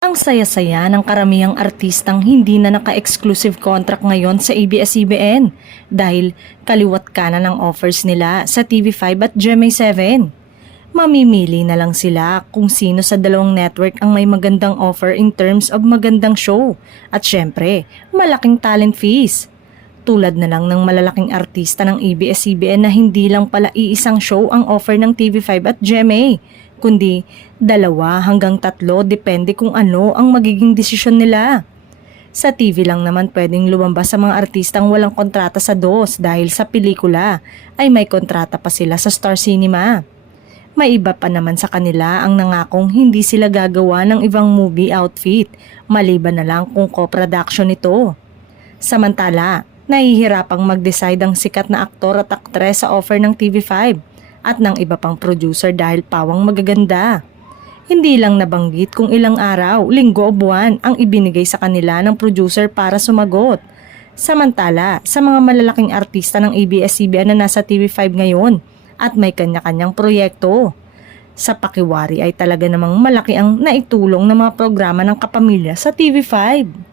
Ang saya-saya ng karamihang artistang hindi na naka-exclusive contract ngayon sa ABS-CBN dahil kaliwat kanan ang offers nila sa TV5 at GMA7. Mamimili na lang sila kung sino sa dalawang network ang may magandang offer in terms of magandang show at syempre, malaking talent fees. Tulad na lang ng malalaking artista ng ABS-CBN na hindi lang pala iisang show ang offer ng TV5 at GMA, kundi 2 hanggang 3 depende kung ano ang magiging desisyon nila. Sa TV lang naman pwedeng lumabas sa mga artistang walang kontrata sa DOS dahil sa pelikula ay may kontrata pa sila sa Star Cinema. May iba pa naman sa kanila ang nangakong hindi sila gagawa ng ibang movie outfit maliban na lang kung co-production ito. Samantala, nahihirapang mag-decide ang sikat na aktor at aktres sa offer ng TV5 at ng iba pang producer dahil pawang magaganda. Hindi lang nabanggit kung ilang araw, linggo o buwan ang ibinigay sa kanila ng producer para sumagot. Samantala, sa mga malalaking artista ng ABS-CBN na nasa TV5 ngayon at may kanya-kanyang proyekto. Sa pakiwari ay talaga namang malaki ang naitulong ng mga programa ng kapamilya sa TV5.